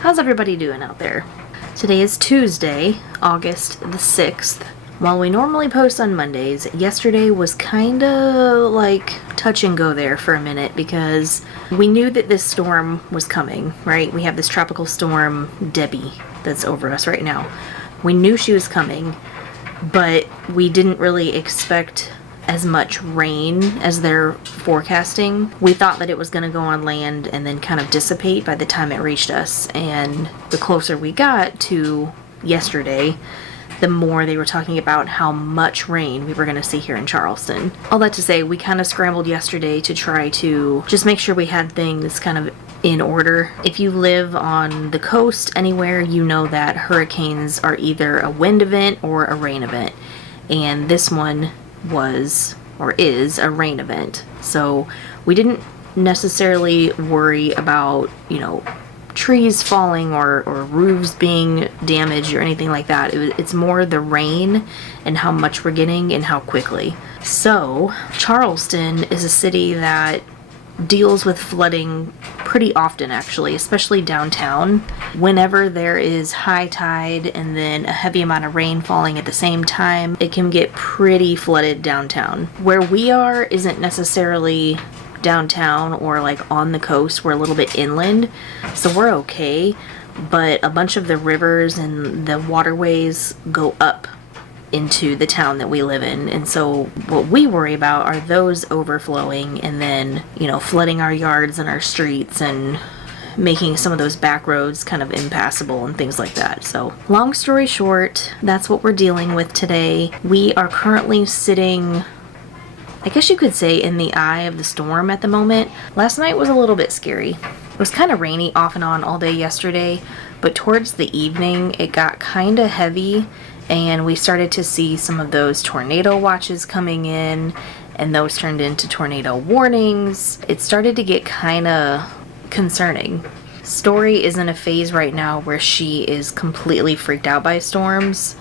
How's everybody doing out there? Today is Tuesday, August the 6th. While we normally post on Mondays, yesterday was kinda like touch and go there for a minute because we knew that this storm was coming, right? We have this tropical storm, Debby, that's over us right now. We knew she was coming, but we didn't really expect as much rain as they're forecasting. We thought that it was going to go on land and then kind of dissipate by the time it reached us. And the closer we got to yesterday, the more they were talking about how much rain we were going to see here in Charleston. All that to say, we kind of scrambled yesterday to try to just make sure we had things kind of in order. If you live on the coast anywhere, you know that hurricanes are either a wind event or a rain event. And this one was or is a rain event. So we didn't necessarily worry about, trees falling or roofs being damaged or anything like that. It's more the rain and how much we're getting and how quickly. So Charleston is a city that deals with flooding pretty often, actually, especially downtown. Whenever there is high tide and then a heavy amount of rain falling at the same time, it can get pretty flooded downtown. Where we are isn't necessarily downtown or like on the coast. We're a little bit inland, so we're okay, but a bunch of the rivers and the waterways go up into the town that we live in, and so what we worry about are those overflowing and then flooding our yards and our streets and making some of those back roads kind of impassable and things like that. So long story short, that's what we're dealing with today. We are currently sitting, I guess you could say, in the eye of the storm at the moment. Last night was a little bit scary. It was kind of rainy off and on all day yesterday, but towards the evening it got kind of heavy and we started to see some of those tornado watches coming in, and those turned into tornado warnings. It started to get kind of concerning. Story is in a phase right now where she is completely freaked out by storms.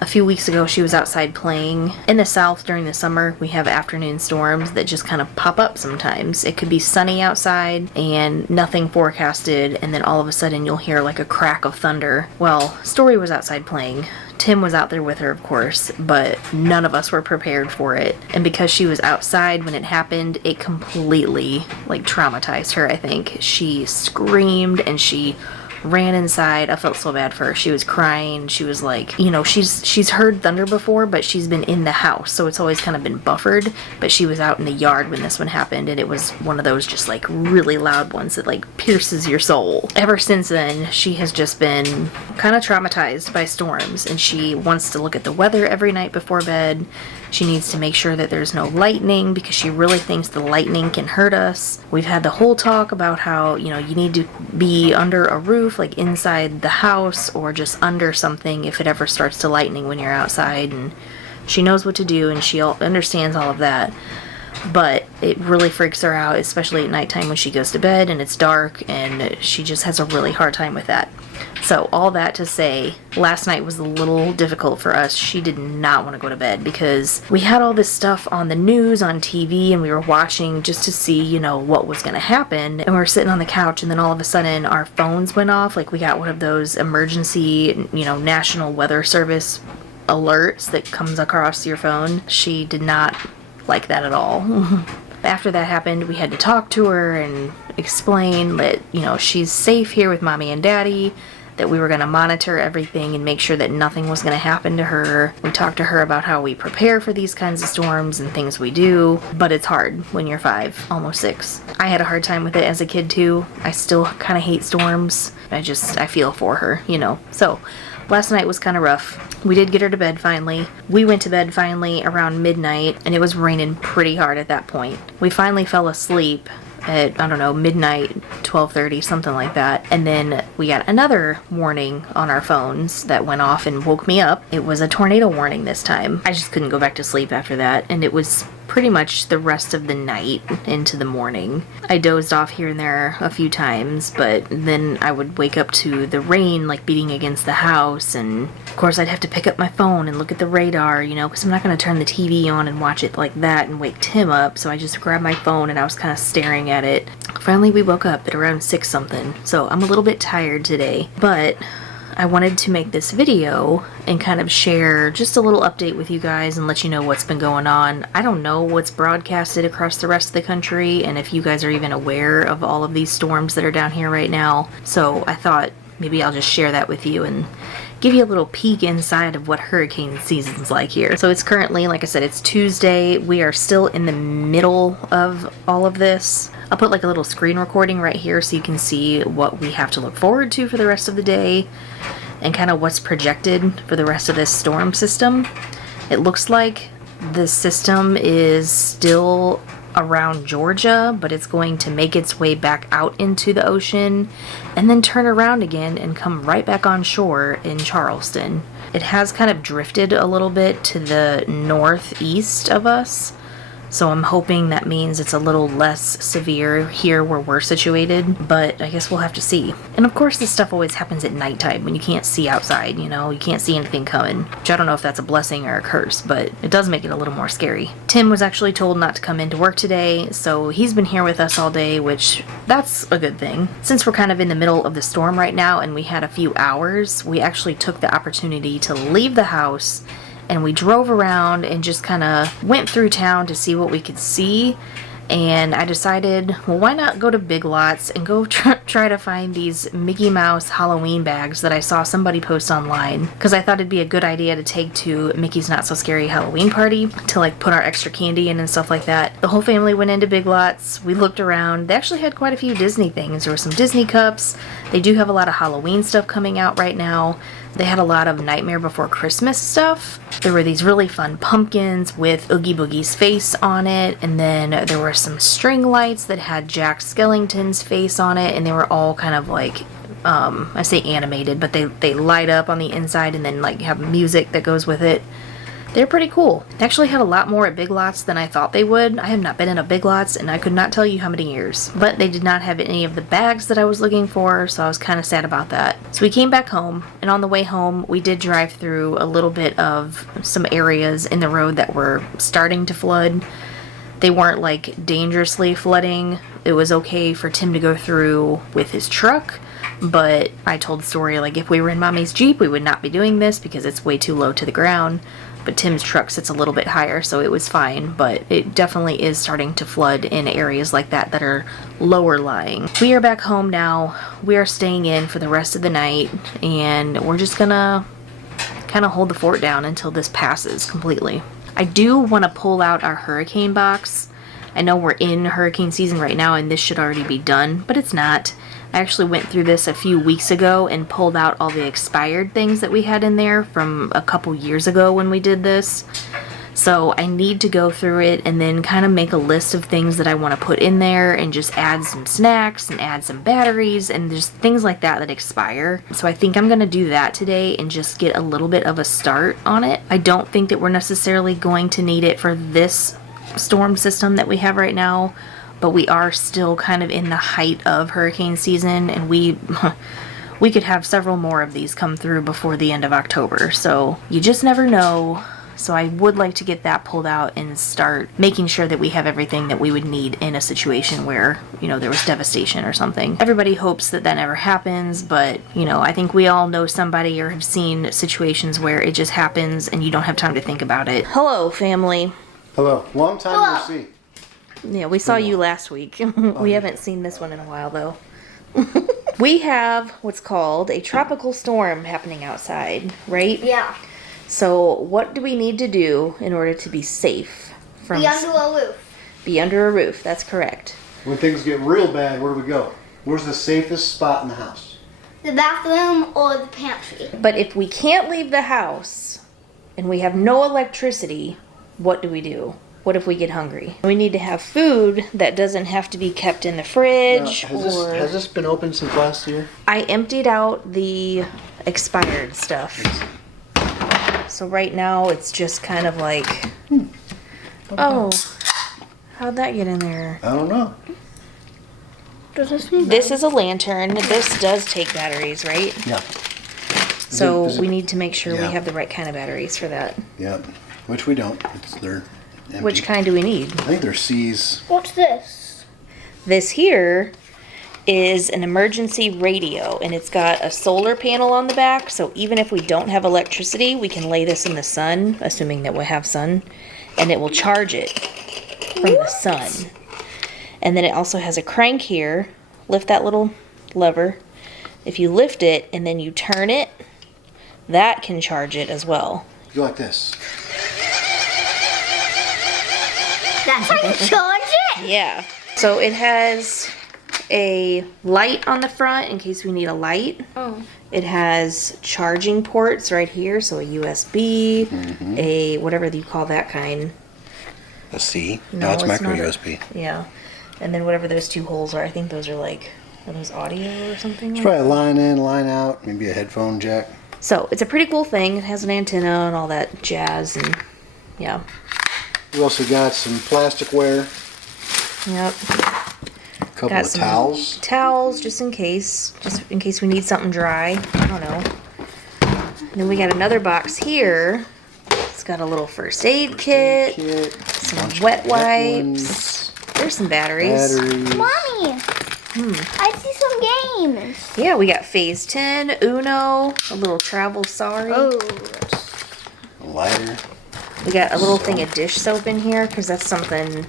A few weeks ago, she was outside playing. In the South during the summer, we have afternoon storms that just kind of pop up sometimes. It could be sunny outside and nothing forecasted, and then all of a sudden you'll hear like a crack of thunder. Well, Story was outside playing. Tim was out there with her, of course, but none of us were prepared for it. And because she was outside when it happened, it completely traumatized her, I think. She screamed and she ran inside. I felt so bad for her. She was crying. She was like, she's heard thunder before, but she's been in the house, so it's always kind of been buffered. But she was out in the yard when this one happened, and it was one of those just really loud ones that pierces your soul. Ever since then, she has just been kind of traumatized by storms, and she wants to look at the weather every night before bed. She needs to make sure that there's no lightning because she really thinks the lightning can hurt us. We've had the whole talk about how, you need to be under a roof, like inside the house, or just under something if it ever starts to lightning when you're outside. And she knows what to do and she understands all of that. But it really freaks her out, especially at nighttime when she goes to bed and it's dark, and she just has a really hard time with that. So all that to say, last night was a little difficult for us. She did not want to go to bed because we had all this stuff on the news, on TV, and we were watching just to see, what was going to happen. And we were sitting on the couch, and then all of a sudden our phones went off. We got one of those emergency, National Weather Service alerts that comes across your phone. She did not like that at all. After that happened, we had to talk to her and explain that, she's safe here with Mommy and Daddy, that we were going to monitor everything and make sure that nothing was going to happen to her. We talked to her about how we prepare for these kinds of storms and things we do, but it's hard when you're 5, almost 6. I had a hard time with it as a kid too. I still kind of hate storms. I feel for her, So last night was kind of rough. We did get her to bed finally. We went to bed finally around midnight, and it was raining pretty hard at that point. We finally fell asleep at, midnight, 12:30, something like that. And then we got another warning on our phones that went off and woke me up. It was a tornado warning this time. I just couldn't go back to sleep after that, and it was pretty much the rest of the night into the morning. I dozed off here and there a few times, but then I would wake up to the rain like beating against the house, and of course I'd have to pick up my phone and look at the radar, you know, because I'm not going to turn the TV on and watch it like that and wake Tim up. So I just grabbed my phone and I was kind of staring at it. Finally we woke up at around 6 something, so I'm a little bit tired today, but I wanted to make this video and kind of share just a little update with you guys and let you know what's been going on. I don't know what's broadcasted across the rest of the country and if you guys are even aware of all of these storms that are down here right now. So I thought maybe I'll just share that with you and give you a little peek inside of what hurricane season's like here. So it's currently, like I said, it's Tuesday. We are still in the middle of all of this. I'll put like a little screen recording right here so you can see what we have to look forward to for the rest of the day and kind of what's projected for the rest of this storm system. It looks like the system is still around Georgia, but it's going to make its way back out into the ocean and then turn around again and come right back on shore in Charleston. It has kind of drifted a little bit to the northeast of us, so I'm hoping that means it's a little less severe here where we're situated, but I guess we'll have to see. And of course this stuff always happens at nighttime when you can't see outside, you know, you can't see anything coming, which I don't know if that's a blessing or a curse, but it does make it a little more scary. Tim was actually told not to come into work today, so he's been here with us all day, which that's a good thing. Since we're kind of in the middle of the storm right now and we had a few hours, we actually took the opportunity to leave the house and we drove around and just kind of went through town to see what we could see. And I decided, well, why not go to Big Lots and go try to find these Mickey Mouse Halloween bags that I saw somebody post online, because I thought it'd be a good idea to take to Mickey's Not So Scary Halloween party to like put our extra candy in and stuff like that. The whole family went into Big Lots. We looked around. They actually had quite a few Disney things. There were some Disney cups. They do have a lot of Halloween stuff coming out right now. They had a lot of Nightmare Before Christmas stuff. There were these really fun pumpkins with Oogie Boogie's face on it, and then there were some string lights that had Jack Skellington's face on it, and they were all kind of like, I say animated, but they light up on the inside and then like have music that goes with it. They're pretty cool. They actually had a lot more at Big Lots than I thought they would. I have not been in a Big Lots and I could not tell you how many years. But they did not have any of the bags that I was looking for, so I was kind of sad about that. So we came back home, and on the way home we did drive through a little bit of some areas in the road that were starting to flood. They weren't like dangerously flooding. It was okay for Tim to go through with his truck, but I told the story like if we were in Mommy's Jeep we would not be doing this because it's way too low to the ground. But Tim's truck sits a little bit higher, so it was fine, but it definitely is starting to flood in areas like that that are lower lying. We are back home now. We are staying in for the rest of the night, and we're just gonna kind of hold the fort down until this passes completely. I do want to pull out our hurricane box. I know we're in hurricane season right now and this should already be done, but it's not. I actually went through this a few weeks ago and pulled out all the expired things that we had in there from a couple years ago when we did this. So I need to go through it and then kind of make a list of things that I want to put in there and just add some snacks and add some batteries and just things like that that expire. So I think I'm going to do that today and just get a little bit of a start on it. I don't think that we're necessarily going to need it for this storm system that we have right now, but we are still kind of in the height of hurricane season, and we could have several more of these come through before the end of October, so you just never know. So I would like to get that pulled out and start making sure that we have everything that we would need in a situation where, you know, there was devastation or something. Everybody hopes that that never happens, but, you know, I think we all know somebody or have seen situations where it just happens and you don't have time to think about it. Hello, family. Hello. Long time no see. Yeah, we saw you last week. We haven't seen this one in a while, though. We have what's called a tropical storm happening outside, right? Yeah. So what do we need to do in order to be safe? Be under a roof. Be under a roof, that's correct. When things get real bad, where do we go? Where's the safest spot in the house? The bathroom or the pantry. But if we can't leave the house and we have no electricity, what do we do? What if we get hungry? We need to have food that doesn't have to be kept in the fridge. Now, has this been open since last year? I emptied out the expired stuff. So right now it's just kind of like Oh, how'd that get in there? I don't know. Does this mean This is a lantern. This does take batteries, right? Yeah. So is it- we need to make sure yeah. we have the right kind of batteries for that. Yep. Which we don't. They're empty. Which kind do we need? I think they're C's. What's this? This here is an emergency radio, and it's got a solar panel on the back, so even if we don't have electricity, we can lay this in the sun, assuming that we have sun, and it will charge it from the sun. And then it also has a crank here. Lift that little lever. If you lift it and then you turn it, that can charge it as well. Go like this. That's how you charge it? Yeah. So it has a light on the front in case we need a light. Oh. It has charging ports right here, so a USB, a whatever you call that kind. A C? No, No, it's it's micro not a- USB. Yeah. And then whatever those two holes are, I think those are like, are those audio or something? It's Like? probably a line in, line out, maybe a headphone jack. So it's a pretty cool thing. It has an antenna and all that jazz, and yeah. We also got some plasticware, Yep. a couple Got of some towels. Towels, just in case we need something dry. I don't know. And then we got another box here. It's got a little first aid kit, Some some wet wipes. There's some batteries. Batteries. Mommy, I see some games. Yeah, we got Phase 10, Uno, a little travel sorry. Oh. A lighter. We got a little thing of dish soap in here because that's something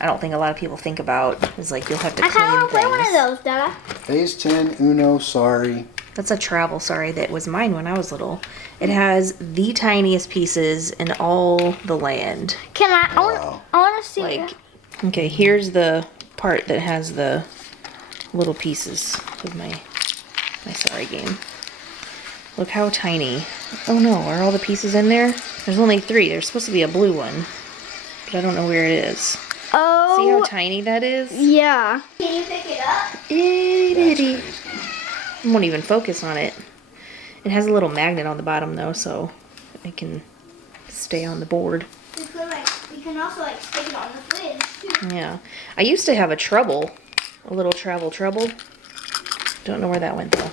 I don't think a lot of people think about. Is like you'll have to I clean kind of want to play one of things. those, Della. Phase 10, Uno, sorry. That's a travel sorry that was mine when I was little. It has the tiniest pieces in all the land. Can I? Wow. I want to see. Like, okay, here's the part that has the little pieces of my sorry game. Look how tiny. Oh no, are all the pieces in there? There's only 3. There's supposed to be a blue one, but I don't know where it is. Oh. See how tiny that is? Yeah. Can you pick it up? Itty bitty. I won't even focus on it. It has a little magnet on the bottom though, so it can stay on the board. You can also stick it on the fridge too. Yeah. I used to have a little travel trouble. Don't know where that went though.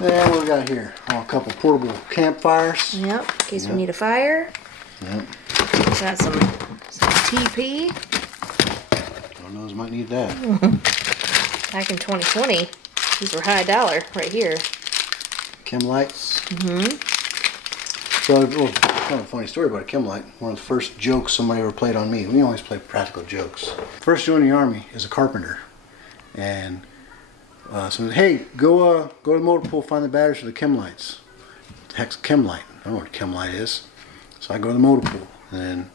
And what we got here? Oh, a couple portable campfires. Yep, in case we need a fire. Yep. Got some TP. Who knows, might need that. Back in 2020, these were high dollar right here. Chem lights. So, well, kind of a funny story about a chem light. One of the first jokes somebody ever played on me. We always play practical jokes. First joined the Army as a carpenter. And someone said, hey, go to the motor pool, find the batteries for the chem lights. The heck's a chem light? I don't know what a chem light is. So I go to the motor pool. And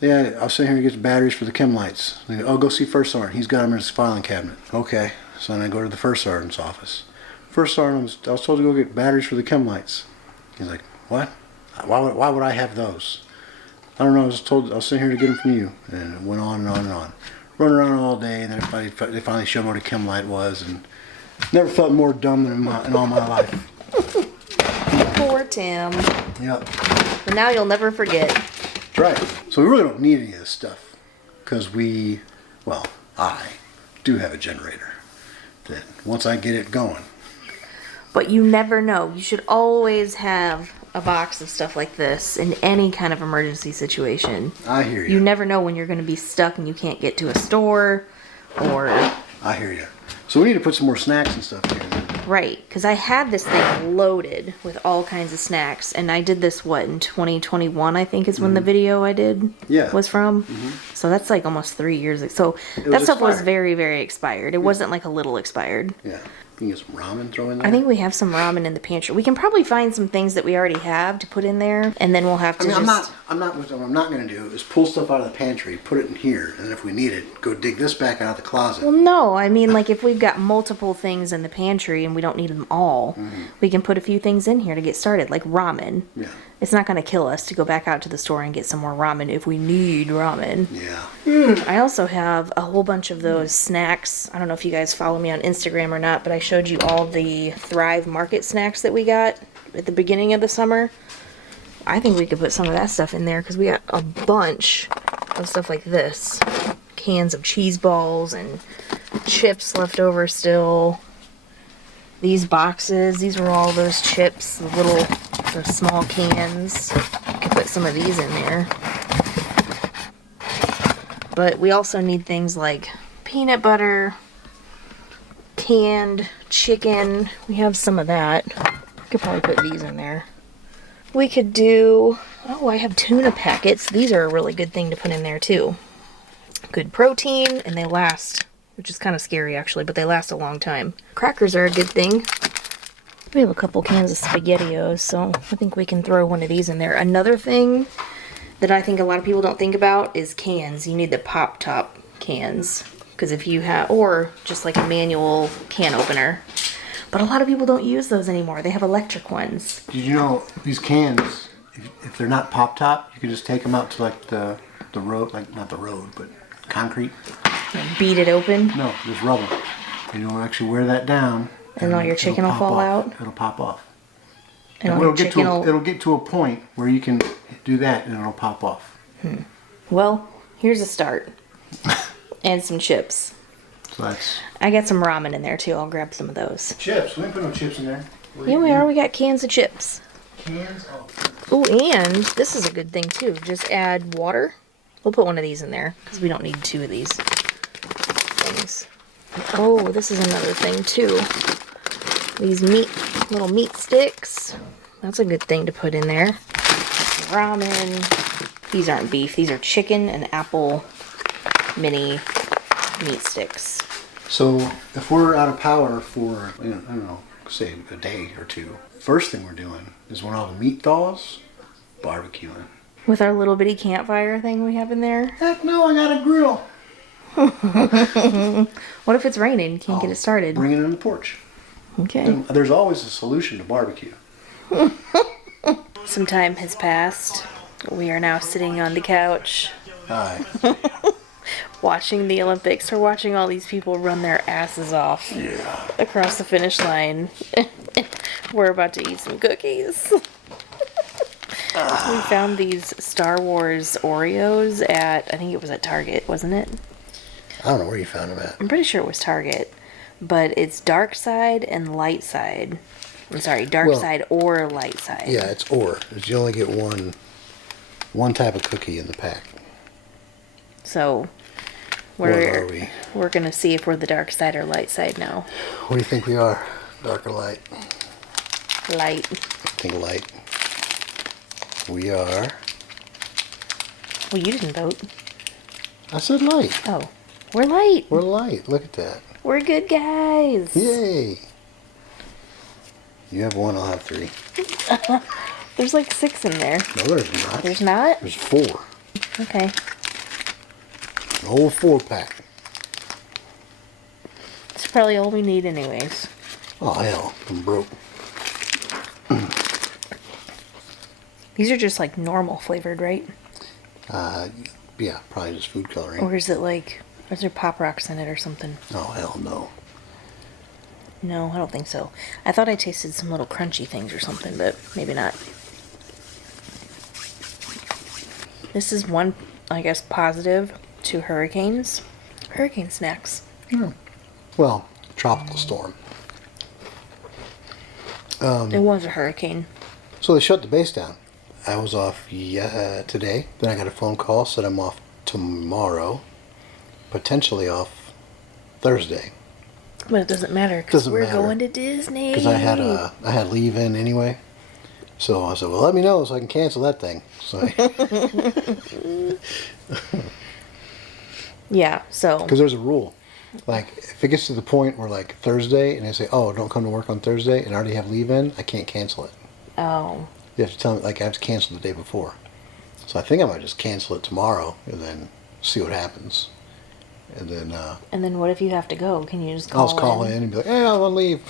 yeah, I'll sit here and get the batteries for the chem lights. And they go, oh, go see First Sergeant. He's got them in his filing cabinet. Okay. So then I go to the First Sergeant's office. First Sergeant, I was told to go get batteries for the chem lights. He's like, what? Why would I have those? I don't know. I was told I was sitting here to get them from you. And it went on and on and on. Run around all day, and then they finally showed me what a chem light was, and never felt more dumb than in all my life. Poor Tim. Yep. But now you'll never forget. That's right. So we really don't need any of this stuff, because I do have a generator that once I get it going. But you never know. You should always have a box of stuff like this in any kind of emergency situation. I hear You you. never know when you're going to be stuck and you can't get to a store or... I hear you. So we need to put some more snacks and stuff here. Right, because I had this thing loaded with all kinds of snacks, and I did this, in 2021, I think is when the video I did Yeah. was from. So that's like almost 3 years ago. So that was stuff was expired. very, very expired. It wasn't like a little expired. Yeah. You can get some ramen thrown in there. I think we have some ramen in the pantry. We can probably find some things that we already have to put in there, and then we'll have to what I'm just... not going to do is pull stuff out of the pantry, put it in here, and then if we need it, go dig this back out of the closet. Well, no, I mean, like, if we've got multiple things in the pantry and we don't need them all, we can put a few things in here to get started, like ramen. Yeah. It's not going to kill us to go back out to the store and get some more ramen if we need ramen. Yeah. I also have a whole bunch of those snacks. I don't know if you guys follow me on Instagram or not, but I showed you all the Thrive Market snacks that we got at the beginning of the summer. I think we could put some of that stuff in there because we got a bunch of stuff like this. Cans of cheese balls and chips left over still. These boxes, these were all those chips, the small cans. We could put some of these in there. But we also need things like peanut butter, canned chicken. We have some of that. We could probably put these in there. We could do, oh, I have tuna packets. These are a really good thing to put in there too. Good protein, and they last, which is kind of scary actually, but they last a long time. Crackers are a good thing. We have a couple cans of SpaghettiOs, so I think we can throw one of these in there. Another thing that I think a lot of people don't think about is cans. You need the pop top cans, because if you have, or just like a manual can opener. But a lot of people don't use those anymore. They have electric ones. Did you know these cans, if they're not pop top, you can just take them out to like the road, like not the road, but concrete. And beat it open. No, just rub them. And you'll actually wear that down. And all your chicken will fall out. It'll pop off. And all your chicken will... It'll get to a point where you can do that and it'll pop off. Well, here's a start. And some chips. So that's... I got some ramen in there too. I'll grab some of those. Chips. We didn't put no chips in there. Yeah, we are. We got cans of chips. Cans? Oh, and this is a good thing too. Just add water. We'll put one of these in there because we don't need two of these things. Oh, this is another thing too. These little meat sticks. That's a good thing to put in there. Ramen. These aren't beef. These are chicken and apple mini meat sticks. So if we're out of power for, I don't know, say a day or two, first thing we're doing is when all the meat thaws, barbecuing. With our little bitty campfire thing we have in there. Heck no, I got a grill. What if it's raining? Can't get it started. Bring it on the porch. Okay. And there's always a solution to barbecue. Some time has passed. We are now sitting on the couch. Hi. Watching the Olympics. We're watching all these people run their asses off. Yeah. Across the finish line. We're about to eat some cookies. We found these Star Wars Oreos at, I think it was at Target, wasn't it? I don't know where you found them at. I'm pretty sure it was Target. But it's dark side and light side. I'm sorry, dark side or light side. Yeah, it's or. You only get one type of cookie in the pack. So we're gonna see if we're the dark side or light side now. What do you think we are? Dark or light? Light. I think light. We are. Well, you didn't vote. I said light. Oh, we're light. We're light. Look at that. We're good guys. Yay. You have one, I'll have three. There's like 6 in there. No, there's not. There's not? There's 4. Okay. The whole 4-pack. It's probably all we need anyways. Oh, hell. I'm broke. These are just like normal flavored, right? Yeah, probably just food coloring. Or is it like, is there Pop Rocks in it or something? Oh, hell no. No, I don't think so. I thought I tasted some little crunchy things or something, but maybe not. This is one, I guess, positive to hurricanes. Hurricane snacks. Yeah. Well, tropical storm. It was a hurricane. So they shut the base down. I was off today. Then I got a phone call, said I'm off tomorrow. Potentially off Thursday. But it doesn't matter because we're going to Disney. Because I had leave in anyway. So I said, well, let me know so I can cancel that thing. So yeah, so. Because there's a rule. Like, if it gets to the point where, like, Thursday, and they say, oh, don't come to work on Thursday, and I already have leave in, I can't cancel it. Oh. You have to tell me, like, I have to cancel the day before. So I think I might just cancel it tomorrow, and then see what happens. And then, and then what if you have to go? Can you just call I'll just call in and be like, hey, I'm on leave.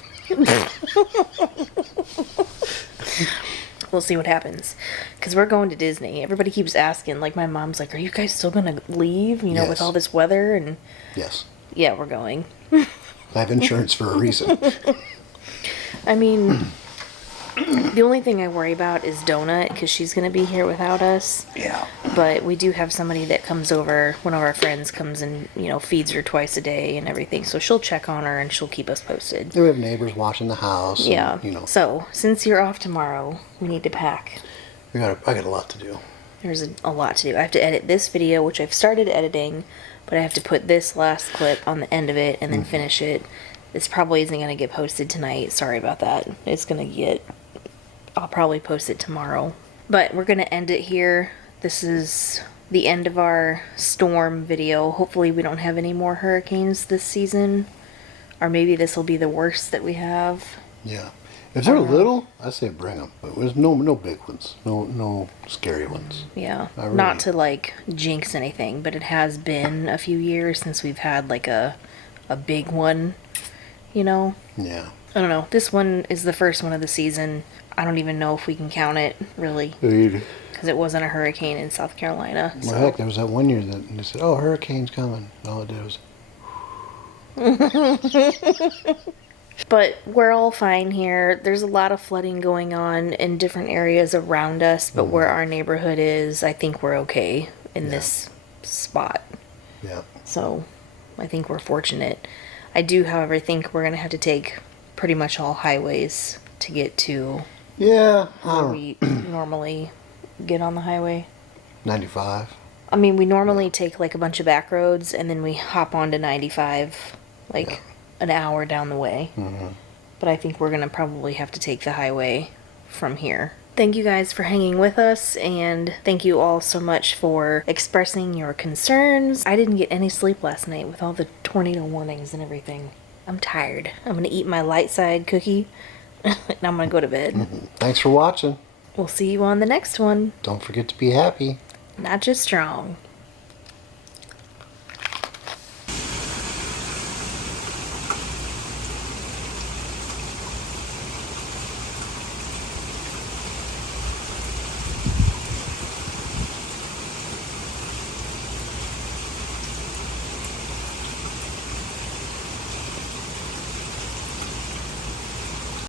We'll see what happens. Because we're going to Disney. Everybody keeps asking. Like, my mom's like, are you guys still going to leave? You know, Yes. with all this weather? And Yes. yeah, we're going. I have insurance for a reason. I mean, The only thing I worry about is Donut, because she's going to be here without us. Yeah. But we do have somebody that comes over. One of our friends comes and, feeds her twice a day and everything. So she'll check on her and she'll keep us posted. We have neighbors watching the house. Yeah. And, So, since you're off tomorrow, we need to pack. I got a lot to do. There's a lot to do. I have to edit this video, which I've started editing, but I have to put this last clip on the end of it and then finish it. This probably isn't going to get posted tonight. Sorry about that. I'll probably post it tomorrow. But we're going to end it here. This is the end of our storm video. Hopefully we don't have any more hurricanes this season. Or maybe this will be the worst that we have. Yeah. If they're little, I say bring them. But there's no big ones. No scary ones. Yeah. Not to jinx anything, but it has been a few years since we've had a big one, Yeah. I don't know. This one is the first one of the season. I don't even know if we can count it, really. Because it wasn't a hurricane in South Carolina. Well, heck, there was that one year that they said, "Oh, hurricane's coming." All it did was. But we're all fine here. There's a lot of flooding going on in different areas around us, but where our neighborhood is, I think we're okay in this spot. Yeah. So, I think we're fortunate. I do, however, think we're going to have to take pretty much all highways to get to Yeah. where we normally get on the highway. 95. I mean, we normally take a bunch of back roads and then we hop onto 95 an hour down the way. Mm-hmm. But I think we're going to probably have to take the highway from here. Thank you guys for hanging with us, and thank you all so much for expressing your concerns. I didn't get any sleep last night with all the tornado warnings and everything. I'm tired. I'm going to eat my light side cookie, and I'm going to go to bed. Thanks for watching. We'll see you on the next one. Don't forget to be happy. Not just strong.